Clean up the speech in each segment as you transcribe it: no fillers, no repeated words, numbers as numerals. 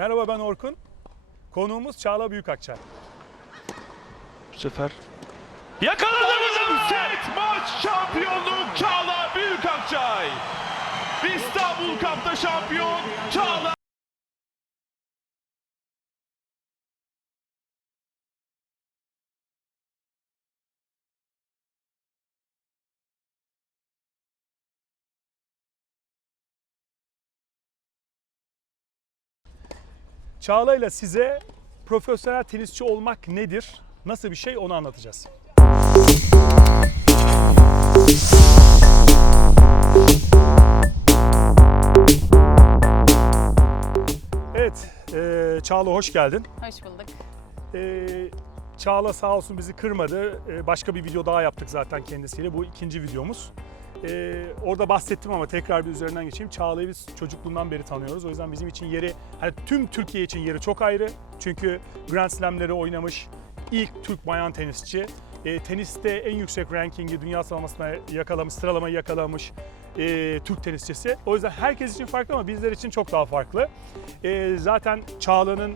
Merhaba, ben Orkun. Konuğumuz Çağla Büyükakçay. Bu sefer yakaladığımız set maç şampiyonluk Çağla Büyükakçay. İstanbul Cup'ta şampiyon Çağla. Çağla ile size profesyonel tenisçi olmak nedir, nasıl bir şey onu anlatacağız. Evet, Çağla hoş geldin. Hoş bulduk. Çağla sağ olsun bizi kırmadı. Başka bir video daha yaptık zaten kendisiyle. Bu ikinci videomuz. Orada bahsettim ama tekrar bir üzerinden geçeyim. Çağla'yı biz çocukluğundan beri tanıyoruz. O yüzden bizim için yeri, hani tüm Türkiye için yeri çok ayrı. Çünkü Grand Slam'leri oynamış ilk Türk bayan tenisçi. Teniste en yüksek rankingi, dünya sıralamasına yakalamış, sıralamayı yakalamış Türk tenisçisi. O yüzden herkes için farklı ama bizler için çok daha farklı. Zaten Çağla'nın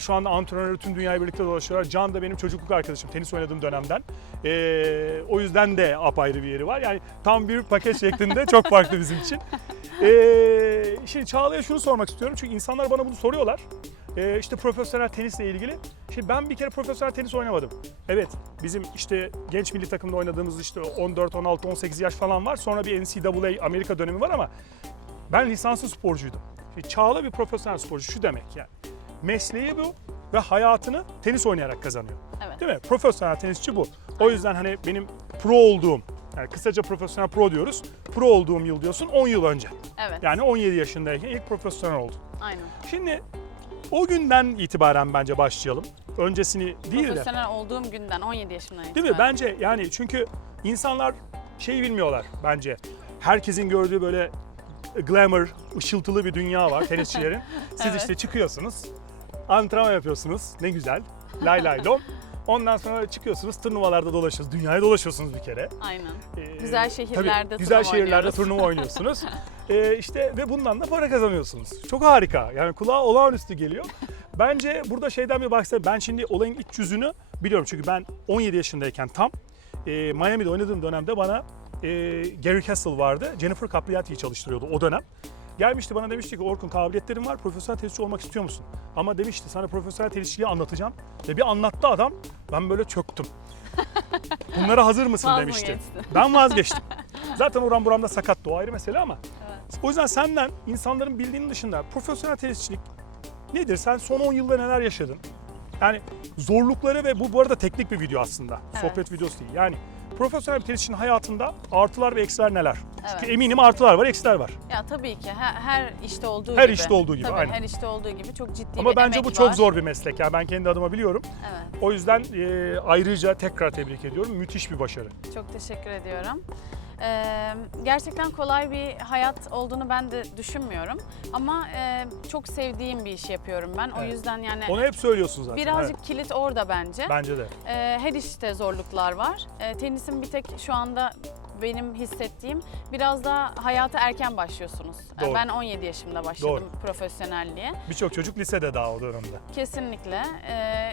şu anda antrenörü tüm dünyayı birlikte dolaşıyorlar. Can da benim çocukluk arkadaşım tenis oynadığım dönemden. O yüzden de apayrı bir yeri var. Yani tam bir paket şeklinde çok farklı bizim için. Şimdi Çağla'ya şunu sormak istiyorum çünkü insanlar bana bunu soruyorlar. İşte profesyonel tenisle ilgili. Şimdi ben bir kere profesyonel tenis oynamadım. Evet, bizim işte genç milli takımda oynadığımız işte 14, 16, 18 yaş falan var. Sonra bir NCAA Amerika dönemi var ama ben lisanslı sporcuydum. Şimdi Çağla bir profesyonel sporcu. Şu demek yani. Mesleği bu ve hayatını tenis oynayarak kazanıyor. Evet. Değil mi? Profesyonel tenisçi bu. O yüzden hani benim pro olduğum, yani kısaca profesyonel pro diyoruz. Pro olduğum yıl diyorsun 10 yıl önce. Evet. Yani 17 yaşındayken ilk profesyonel oldum. Aynen. Şimdi o günden itibaren bence başlayalım. Öncesini değil de. Profesyonel olduğum günden 17 yaşımdan itibaren. Değil mi? Bence yani çünkü insanlar şeyi bilmiyorlar bence. Herkesin gördüğü böyle glamour, ışıltılı bir dünya var tenisçilerin. Siz Evet. işte çıkıyorsunuz, antrenman yapıyorsunuz. Ne güzel. Lay lay lom. Ondan sonra çıkıyorsunuz, turnuvalarda dolaşıyorsunuz. Dünyaya dolaşıyorsunuz bir kere. Aynen. Güzel şehirlerde tabii, güzel turnuva şehirlerde oynuyoruz. turnuva oynuyorsunuz. İşte ve bundan da para kazanıyorsunuz. Çok harika. Yani kulağa olağanüstü geliyor. Bence burada şeyden bir bahsedelim. Ben şimdi olayın iç yüzünü biliyorum. Çünkü ben 17 yaşındayken tam Miami'de oynadığım dönemde bana Gary Castle vardı. Jennifer Capriati'yi çalıştırıyordu o dönem. Gelmişti bana demişti ki Orkun kabiliyetlerin var, profesyonel tenisçi olmak istiyor musun? Ama demişti sana profesyonel tenisçiliği anlatacağım. Ve bir anlattı adam, ben böyle çöktüm. Bunlara hazır mısın Vaz mı demişti. geçtin? Ben vazgeçtim. Zaten oram buramda sakattı, o ayrı mesele ama. Evet. O yüzden senden insanların bildiğinin dışında profesyonel tenisçilik nedir? Sen son 10 yılda neler yaşadın? Yani zorlukları ve bu arada teknik bir video aslında. Evet. Sohbet videosu değil. Yani profesyonel bir tenisçinin hayatında artılar ve eksiler neler? Çünkü Evet. eminim artılar var, eksiler var. Ya tabii ki her işte olduğu gibi. Her işte olduğu gibi, Tabii aynen. her işte olduğu gibi çok ciddi Ama bir bence emek bu çok var. zor bir meslek. Yani ben kendi adıma biliyorum. Evet. O yüzden ayrıca tekrar tebrik ediyorum. Müthiş bir başarı. Çok teşekkür ediyorum. Gerçekten kolay bir hayat olduğunu ben de düşünmüyorum. Ama çok sevdiğim bir iş yapıyorum ben. O Evet. yüzden yani Onu hep söylüyorsun zaten. birazcık Evet. kilit orada bence. Bence de. Her işte zorluklar var. Tenisin bir tek şu anda benim hissettiğim biraz daha hayata erken başlıyorsunuz. Doğru. Ben 17 yaşımda başladım profesyonelliğe. Birçok çocuk lisede daha o dönemde. Kesinlikle.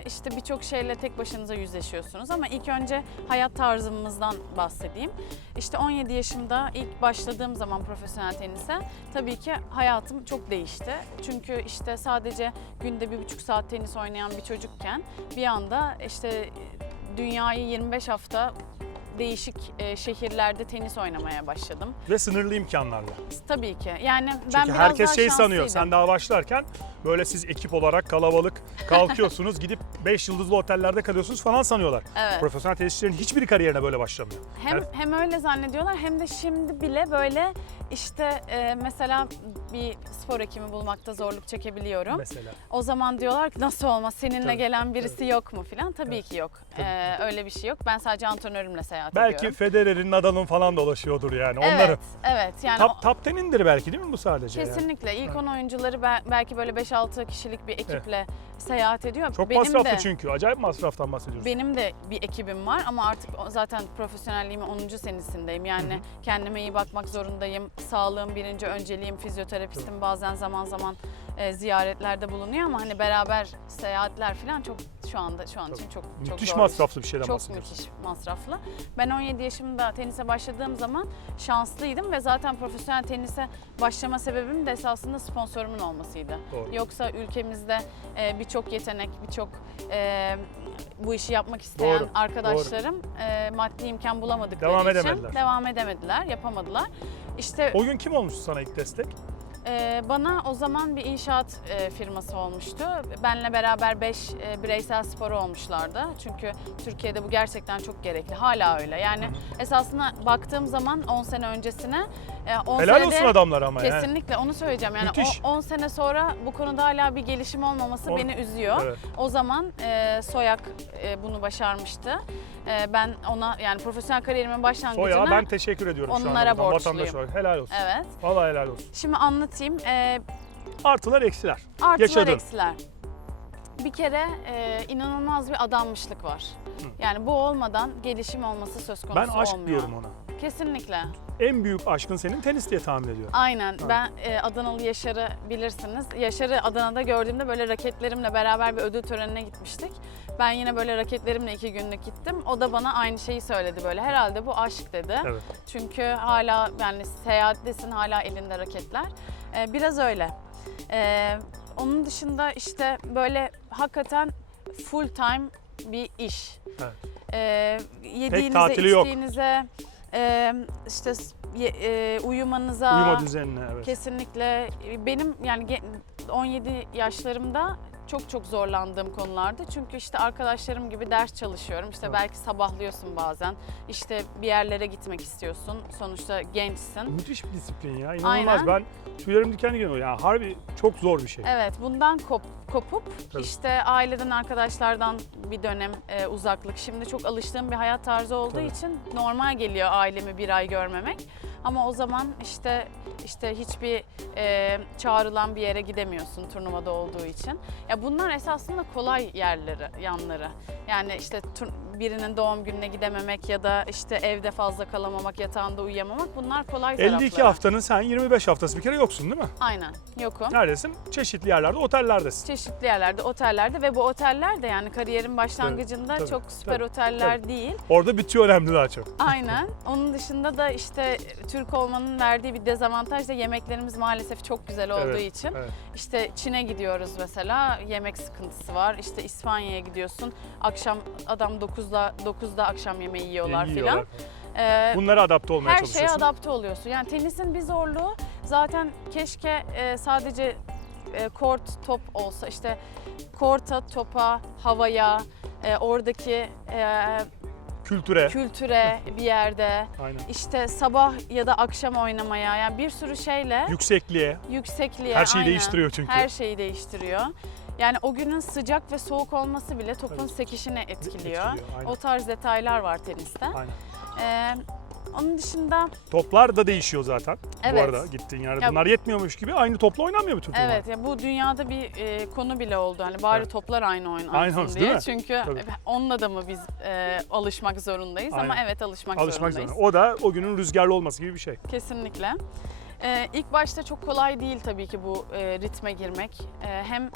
İşte birçok şeyle tek başınıza yüzleşiyorsunuz ama ilk önce hayat tarzımızdan bahsedeyim. İşte 17 yaşımda ilk başladığım zaman profesyonel tenise tabii ki hayatım çok değişti. Çünkü işte sadece günde 1,5 saat tenis oynayan bir çocukken bir anda işte dünyayı 25 hafta değişik şehirlerde tenis oynamaya başladım. Ve sınırlı imkanlarla. Tabii ki. Yani ben Çünkü biraz herkes daha şey sanıyor. şanslıydım. Sen daha başlarken böyle siz ekip olarak kalabalık kalkıyorsunuz. Gidip 5 yıldızlı otellerde kalıyorsunuz falan sanıyorlar. Evet. Profesyonel tenisçilerin hiçbiri kariyerine böyle başlamıyor. Hem öyle zannediyorlar hem de şimdi bile böyle işte mesela bir spor hekimi bulmakta zorluk çekebiliyorum. Mesela. O zaman diyorlar ki nasıl olmaz seninle Tabii, gelen birisi yok mu filan. Tabii ki yok. Öyle bir şey yok. Ben sadece antrenörümle seyahat Belki ediyorum. Federer'in, Nadal'ın falan dolaşıyordur yani. Evet, Onların. evet. Yani Top 10'indir belki değil mi bu sadece? Yani? kesinlikle. İlk 10 oyuncuları belki böyle 5-6 kişilik bir ekiple seyahat ediyor. Çok Benim masraflı de, çünkü. Acayip masraftan bahsediyoruz. Benim de bir ekibim var ama artık zaten profesyonelliğimin 10. senesindeyim. Yani kendime iyi bakmak zorundayım. Sağlığım birinci önceliğim, fizyoterapistim. Bazen zaman zaman ziyaretlerde bulunuyor ama hani beraber seyahatler falan çok şu an için çok Müthiş zor masraflı bir şeyden Çok bahsediyorsun. müthiş masraflı. Ben 17 yaşımda tenise başladığım zaman şanslıydım ve zaten profesyonel tenise başlama sebebim de esasında sponsorumun olmasıydı. Doğru. Yoksa ülkemizde birçok yetenek, birçok bu işi yapmak isteyen Doğru, arkadaşlarım maddi imkan bulamadıkları Devam için edemediler. devam edemediler, yapamadılar. İşte O gün kim olmuştu sana ilk destek? bana o zaman bir inşaat firması olmuştu. Benle beraber 5 bireysel sporu olmuşlardı. Çünkü Türkiye'de bu gerçekten çok gerekli. Hala öyle. Yani esasında baktığım zaman 10 sene öncesine 10 Helal senede olsun adamlara ama yani. kesinlikle onu söyleyeceğim. Yani Müthiş. 10 sene sonra bu konuda hala bir gelişim olmaması beni üzüyor. Evet. O zaman Soyak bunu başarmıştı. Ben ona yani profesyonel kariyerimin başlangıcına Soya ben teşekkür ediyorum şu onlara anda. borçluyum. Vatandaş olarak. Helal olsun. Evet. Vallahi helal olsun. Şimdi anlatayım. Artılar eksiler. Artılar Yaşadın. eksiler. Bir kere inanılmaz bir adanmışlık var. Yani bu olmadan gelişim olması söz konusu Ben aşk olmuyor. diyorum ona. Kesinlikle. En büyük aşkın senin tenis diye tahmin ediyorum. Aynen. Ben Adanalı Yaşar'ı bilirsiniz. Yaşar'ı Adana'da gördüğümde böyle raketlerimle beraber bir ödül törenine gitmiştik. Ben yine böyle raketlerimle 2 günlük gittim. O da bana aynı şeyi söyledi böyle. Herhalde bu aşk dedi. Evet. Çünkü hala yani seyahattesin, hala elinde raketler. Biraz öyle. Onun dışında işte böyle hakikaten full time bir iş. Evet. Yediğinize, tatili yok. içtiğinize, işte uyumanıza. Uyuma düzenine evet. Kesinlikle. Benim yani 17 yaşlarımda çok zorlandığım konulardı. Çünkü işte arkadaşlarım gibi ders çalışıyorum. İşte Evet. belki sabahlıyorsun bazen. İşte bir yerlere gitmek istiyorsun. Sonuçta gençsin. Müthiş bir disiplin ya. İnanılmaz. Aynen. Ben tüylerim diken geliyor. Yani harbi çok zor bir şey. Evet, bundan kopup Tabii. işte aileden, arkadaşlardan bir dönem uzaklık. Şimdi çok alıştığım bir hayat tarzı olduğu Tabii. için normal geliyor ailemi bir ay görmemek. Ama o zaman işte hiçbir çağrılan bir yere gidemiyorsun turnuvada olduğu için. Ya bunlar esasında kolay yanları. Yani işte birinin doğum gününe gidememek ya da işte evde fazla kalamamak, yatağında uyuyamamak bunlar kolay tarafları. 52 haftanın sen 25 haftası bir kere yoksun değil mi? Aynen, yokum. Neredesin? Çeşitli yerlerde, otellerdesin. Çeşitli yerlerde, otellerde ve bu oteller de yani kariyerin başlangıcında Tabii, çok süper tabii, oteller değil. Orada bitiyor önemli daha çok. Aynen. Onun dışında da işte Türk olmanın verdiği bir dezavantaj da yemeklerimiz maalesef çok güzel olduğu Evet, için. evet. İşte Çin'e gidiyoruz mesela, yemek sıkıntısı var. İşte İspanya'ya gidiyorsun, akşam adam 9'da akşam yemeği yiyorlar filan. Bunlara adapte olmaya Her şeye çalışıyorsun. adapte oluyorsun. Yani tenisin bir zorluğu zaten keşke sadece kort, top olsa. İşte korta, topa, havaya, oradaki kültüre bir yerde, Aynen. işte sabah ya da akşam oynamaya, yani bir sürü şeyle yüksekliğe Her şeyi aynen, değiştiriyor çünkü. Her şeyi değiştiriyor. Yani o günün sıcak ve soğuk olması bile topun Tabii. sekişini etkiliyor. Aynen. O tarz detaylar var teniste. Aynen. Onun dışında Toplar da değişiyor zaten. Bu Evet. arada gittiğin yerde. Ya- Bunlar yetmiyormuş gibi aynı topla oynanmıyor bütün turnuva. evet ya bu dünyada bir konu bile oldu. Hani bari Evet. toplar aynı oynansın Aynı olsun, diye. değil mi? Çünkü Tabii. onunla da mı biz alışmak zorundayız? Ama Aynen. evet alışmak Alışmak zorundayız. zorunda. O da o günün rüzgarlı olması gibi bir şey. Kesinlikle. İlk başta çok kolay değil tabii ki bu ritme girmek. Hem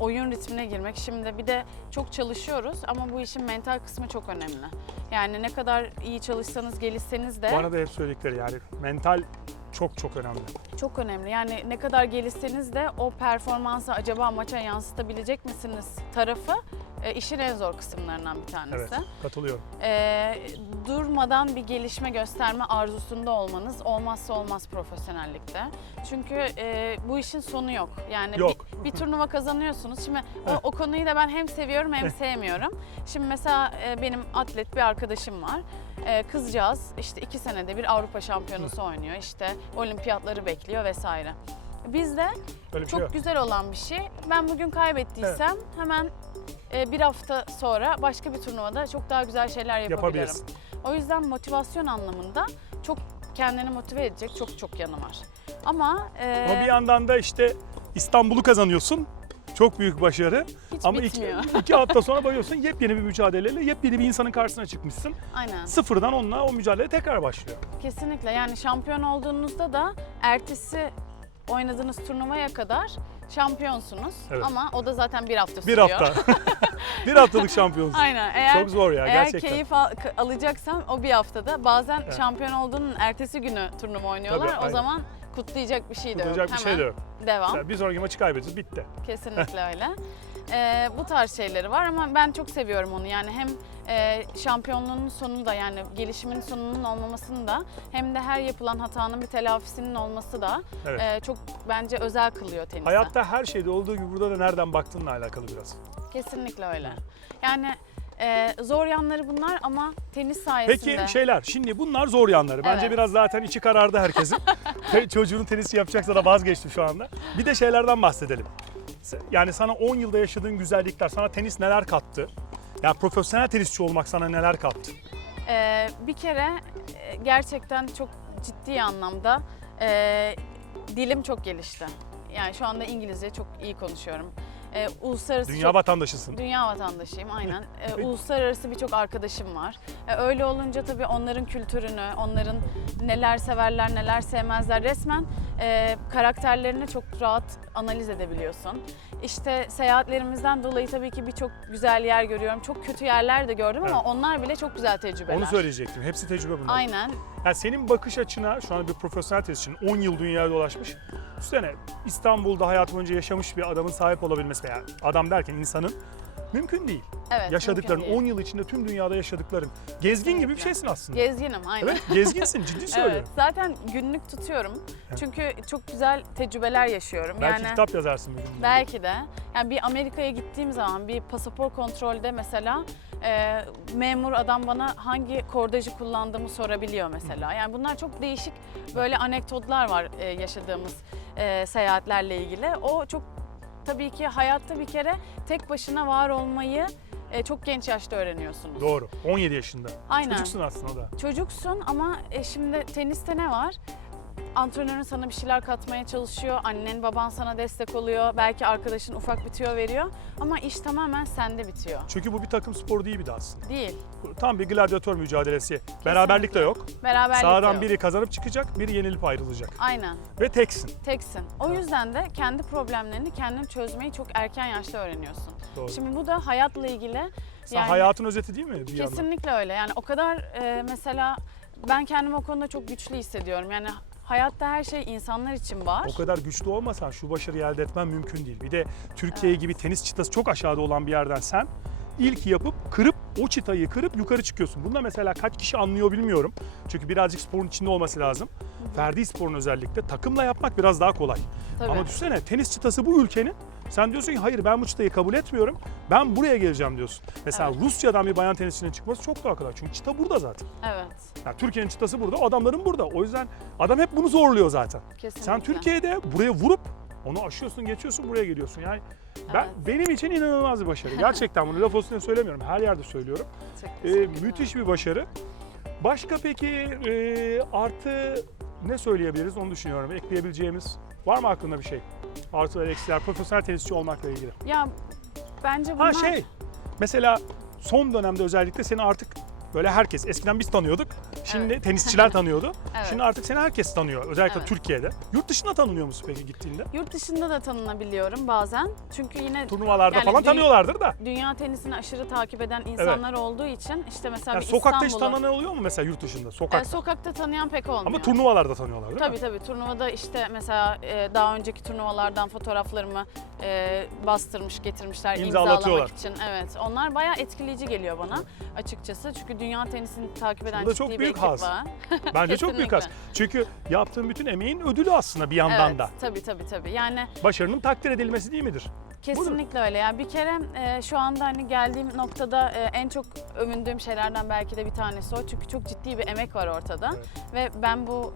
oyun ritmine girmek. Şimdi bir de çok çalışıyoruz ama bu işin mental kısmı çok önemli. Yani ne kadar iyi çalışsanız, gelişseniz de Bana da hep söyledikleri yani mental çok önemli. çok önemli. Yani ne kadar gelişseniz de o performansı acaba maça yansıtabilecek misiniz tarafı işin en zor kısımlarından bir tanesi. Evet, katılıyorum. Durmadan bir gelişme gösterme arzusunda olmanız olmazsa olmaz profesyonellikte. Çünkü bu işin sonu yok. Yani Yok. Bir turnuva kazanıyorsunuz. Şimdi o konuyu da ben hem seviyorum hem sevmiyorum. Şimdi mesela benim atlet bir arkadaşım var. Kızcağız işte 2 senede bir Avrupa Şampiyonası oynuyor. İşte olimpiyatları bekliyor vesaire. Bizde Öyle bir çok şey yok. güzel olan bir şey. Ben bugün kaybettiysem hemen bir hafta sonra başka bir turnuvada çok daha güzel şeyler yapabilirim. Yapabilirsin. O yüzden motivasyon anlamında çok kendini motive edecek çok yanı var. Ama Ama bir yandan da işte İstanbul'u kazanıyorsun. Çok büyük başarı. hiç Ama bitmiyor. iki hafta sonra bakıyorsun yepyeni bir mücadeleyle yepyeni bir insanın karşısına çıkmışsın. Aynen. Sıfırdan onunla o mücadele tekrar başlıyor. Kesinlikle. Yani şampiyon olduğunuzda da ertesi oynadığınız turnuvaya kadar şampiyonsunuz Evet. ama o da zaten bir hafta Bir sürüyor. hafta. Bir haftalık şampiyonsun. Aynen. Eğer, Çok zor ya eğer gerçekten. keyif alacaksam o bir haftada. Bazen Evet. şampiyon olduğunun ertesi günü turnuva oynuyorlar. Tabii, o aynen. zaman kutlayacak bir şey de yok. Kutlayacak bir şey de yok. Devam. Mesela bir sonraki maçı kaybedeceğiz, bitti. Kesinlikle öyle. Bu tarz şeyleri var ama ben çok seviyorum onu. Yani hem şampiyonluğunun sonunda, yani gelişimin sonunun olmamasını da, hem de her yapılan hatanın bir telafisinin olması da Evet. çok bence özel kılıyor tenisi. Hayatta her şeyde olduğu gibi burada da nereden baktığınla alakalı biraz. Kesinlikle öyle. Yani zor yanları bunlar ama tenis sayesinde. Peki şeyler, şimdi bunlar zor yanları. Bence Evet. biraz zaten içi karardı herkesin. Çocuğunun tenisi yapacaksa da vazgeçti şu anda. Bir de şeylerden bahsedelim. Yani sana 10 yılda yaşadığın güzellikler, sana tenis neler kattı? Yani profesyonel tenisçi olmak sana neler kattı? Bir kere gerçekten çok ciddi anlamda dilim çok gelişti. Yani şu anda İngilizce çok iyi konuşuyorum. Uluslararası Dünya vatandaşısın. Dünya vatandaşıyım aynen. Uluslararası birçok arkadaşım var. Öyle olunca tabii onların kültürünü, onların neler severler, neler sevmezler, resmen karakterlerini çok rahat analiz edebiliyorsun. İşte seyahatlerimizden dolayı tabii ki birçok güzel yer görüyorum. Çok kötü yerler de gördüm ama Evet. onlar bile çok güzel tecrübeler. Onu söyleyecektim. Hepsi tecrübe bunlar. Aynen. Yani senin bakış açına, şu anda bir profesyonel tenisçinin 10 yıl dünyaya dolaşmış. Üstüne İstanbul'da hayatı boyunca yaşamış bir adamın sahip olabilmesi, veya adam derken insanın, mümkün değil. Evet. Yaşadıkların, mümkün 10 değil. yıl içinde tüm dünyada yaşadıkların. Gezgin gibi bir şeysin aslında. Gezginim aynen. Evet, gezginsin, ciddi Evet, söylüyorum. zaten günlük tutuyorum. Evet. Çünkü çok güzel tecrübeler yaşıyorum. Belki yani kitap yazarsın bir gün. belki de. Yani bir Amerika'ya gittiğim zaman bir pasaport kontrolde mesela memur adam bana hangi kordajı kullandığımı sorabiliyor mesela. Yani bunlar çok değişik böyle anekdotlar var yaşadığımız seyahatlerle ilgili. O çok, tabii ki hayatta bir kere tek başına var olmayı çok genç yaşta öğreniyorsunuz. Doğru, 17 yaşında. Aynen. Çocuksun aslında da. Çocuksun ama şimdi teniste ne var? Antrenörün sana bir şeyler katmaya çalışıyor, annen baban sana destek oluyor, belki arkadaşın ufak bir tüyo veriyor ama iş tamamen sende bitiyor. Çünkü bu bir takım sporu değil bir de aslında. Değil. Bu tam bir gladyatör mücadelesi. Beraberlik de yok. Beraberlik de Sağdan yok. biri kazanıp çıkacak, biri yenilip ayrılacak. Aynen. Ve teksin. Teksin. O yüzden de kendi problemlerini kendin çözmeyi çok erken yaşta öğreniyorsun. Doğru. Şimdi bu da hayatla ilgili. Sen hayatın özeti değil mi bir yandan? Kesinlikle öyle. Yani o kadar mesela ben kendimi o konuda çok güçlü hissediyorum. Yani hayatta her şey insanlar için var. O kadar güçlü olmasan şu başarıyı elde etmen mümkün değil. Bir de Türkiye gibi tenis çıtası çok aşağıda olan bir yerden sen ilk yapıp kırıp, o çıtayı kırıp yukarı çıkıyorsun. Bunda mesela kaç kişi anlıyor bilmiyorum. Çünkü birazcık sporun içinde olması lazım. Ferdi sporun özellikle takımla yapmak biraz daha kolay. Tabii. Ama düşünsene, tenis çıtası bu ülkenin. Sen diyorsun ki hayır, ben bu çıtayı kabul etmiyorum. Ben buraya geleceğim diyorsun. Mesela Evet. Rusya'dan bir bayan tenisçinin çıkması çok daha kolay. Çünkü çıta burada zaten. Evet. Yani Türkiye'nin çıtası burada, adamların burada. O yüzden adam hep bunu zorluyor zaten. Kesinlikle. Sen Türkiye'de buraya vurup onu aşıyorsun, geçiyorsun, buraya geliyorsun. Yani benim için inanılmaz bir başarı. Gerçekten bunu laf olsun diye söylemiyorum. Her yerde söylüyorum. Çok teşekkürler. Müthiş bir başarı. Başka peki artı ne söyleyebiliriz onu düşünüyorum. Ekleyebileceğimiz var mı aklında bir şey? Artı ve eksiler profesyonel tenisçi olmakla ilgili. Ya bence bunlar... Mesela son dönemde özellikle seni artık böyle herkes, eskiden biz tanıyorduk. Şimdi tenisçiler tanıyordu. Evet. Şimdi artık seni herkes tanıyor. Özellikle Evet. Türkiye'de. Yurt dışında tanınıyor musun peki gittiğinde? Yurt dışında da tanınabiliyorum bazen. Çünkü yine Turnuvalarda Yani falan tanıyorlardır da. dünya tenisini aşırı takip eden insanlar olduğu için işte mesela Yani bir sokakta hiç İstanbul'u... tanınan oluyor mu mesela yurt dışında? Sokakta. Sokakta tanıyan pek olmuyor. Ama turnuvalarda tanıyorlar değil mi? Tabii tabii, turnuvada işte mesela daha önceki turnuvalardan fotoğraflarımı bastırmış getirmişler İmzalatıyorlar. imzalamak için. Evet, onlar bayağı etkileyici geliyor bana açıkçası. Çünkü dünya tenisini takip eden Bu da ciddi çok bir büyük ekip haz. var. Bence çok büyük haz. Kesinlikle. Çünkü yaptığın bütün emeğin ödülü aslında bir yandan Evet, da. tabii. Yani Başarının takdir edilmesi değil midir? kesinlikle öyle. Yani bir kere şu anda hani geldiğim noktada en çok övündüğüm şeylerden belki de bir tanesi o. Çünkü çok ciddi bir emek var ortada. Evet. Ve ben bu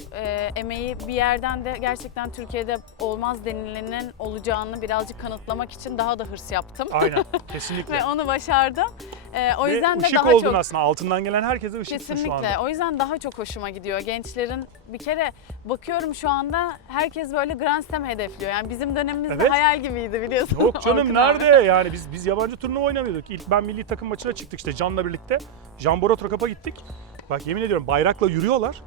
emeği bir yerden de gerçekten Türkiye'de olmaz denilenin olacağını birazcık kanıtlamak için daha da hırs yaptım. Aynen, kesinlikle. Ve onu başardım. O Ve yüzden de ışık daha oldun çok... aslında. Altından gelen herkese ışıksın şu Kesinlikle. anda. O yüzden daha çok hoşuma gidiyor. Gençlerin bir kere bakıyorum şu anda herkes böyle Grand Slam hedefliyor. Yani bizim dönemimizde Evet. hayal gibiydi biliyorsun. Yok canım, Orkun nerede? abi. Yani biz yabancı turnuva oynamıyorduk. İlk ben milli takım maçına çıktık işte Can'la birlikte. Jambora Trop'a gittik. Bak yemin ediyorum bayrakla yürüyorlar.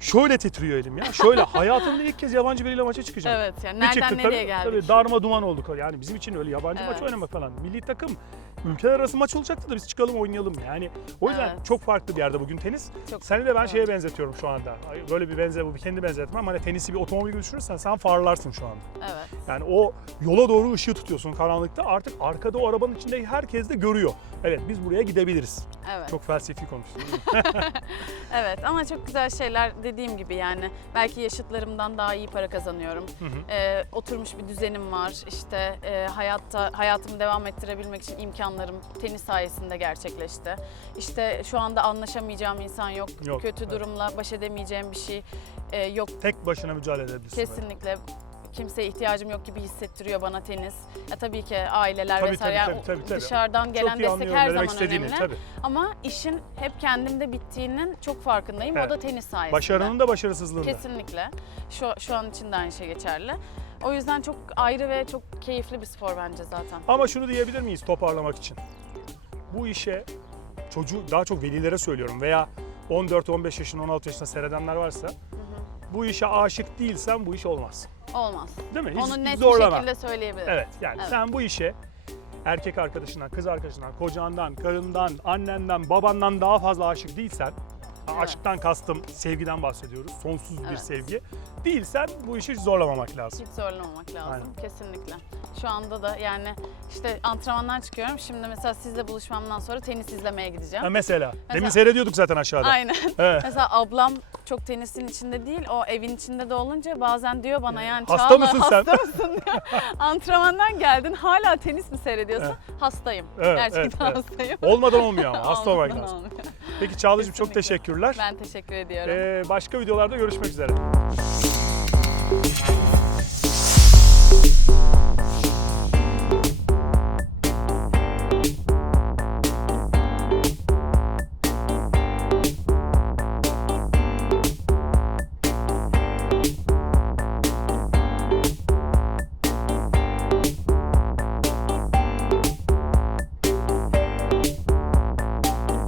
şöyle titriyor elim ya. Şöyle hayatımda ilk kez yabancı biriyle maça çıkacağım. Evet yani Bir nereden çıktık nereye tabii, geldik? tabii darma duman olduk. Yani bizim için öyle yabancı maç Evet. oynamak falan. Milli takım ülkeler arası maç olacaktı da biz çıkalım oynayalım yani. O yüzden Evet. çok farklı bir yerde bugün tenis. Çok Seni de ben farklı. şeye benzetiyorum şu anda. Böyle bir bu bir kendi benzetmem ama hani tenisi bir otomobil gibi düşünürsen sen farlarsın şu anda. Evet. Yani o yola doğru ışığı tutuyorsun karanlıkta. Artık arkada o arabanın içinde herkes de görüyor. Evet biz buraya gidebiliriz. Evet. Çok felsefi konuştun değil mi? Evet ama çok güzel şeyler dediğim gibi yani belki yaşıtlarımdan daha iyi para kazanıyorum. Oturmuş bir düzenim var. İşte hayatımı devam ettirebilmek için imkanlarım tenis sayesinde gerçekleşti. İşte şu anda anlaşamayacağım insan yok. Yok, Kötü evet. durumla baş edemeyeceğim bir şey yok. Tek başına mücadele edebilirsin. böyle. Kesinlikle. Kimseye ihtiyacım yok gibi hissettiriyor bana tenis. Tabii ki aileler Tabii, vesaire tabii, yani tabii, tabii. dışarıdan Çok gelen iyi destek anlıyorum her ne demek zaman istediğini, önemli. tabii. Ama işin hep kendimde bittiğinin çok farkındayım. Evet. O da tenis sayesinde. Başarının da başarısızlığın da. Kesinlikle. Şu an için de aynı şey geçerli. O yüzden çok ayrı ve çok keyifli bir spor bence zaten. Ama şunu diyebilir miyiz toparlamak için? Bu işe daha çok velilere söylüyorum veya 14-15 yaşında 16 yaşında seyredenler varsa bu işe aşık değilsen bu iş olmaz. Olmaz. Değil mi? Hiç Onu net bir zorlama. şekilde söyleyebilirim. Evet yani Evet. sen bu işe erkek arkadaşından, kız arkadaşından, kocandan, karından, annenden, babandan daha fazla aşık değilsen, Evet. aşktan kastım sevgiden bahsediyoruz, sonsuz bir Evet. sevgi. Değilsen bu işi hiç zorlamamak lazım. Hiç zorlamamak lazım. Aynen. Kesinlikle. Şu anda da yani işte antrenmandan çıkıyorum. Şimdi mesela sizle buluşmamdan sonra tenis izlemeye gideceğim. Ha mesela, demin Mesela- seyrediyorduk zaten aşağıda. Aynen. Evet. Mesela ablam çok tenisin içinde değil, o evin içinde de olunca bazen diyor bana yani Hasta Çağla, mısın sen? hasta mısın diyor. Antrenmandan geldin hala tenis mi seyrediyorsun? Hastayım. Evet, Gerçekten evet, evet. hastayım. Olmadan olmuyor ama hasta olmak Olmadan lazım. olmuyor. Peki Çağla'cığım çok Kesinlikle. teşekkürler. Ben teşekkür ediyorum. Başka videolarda görüşmek üzere.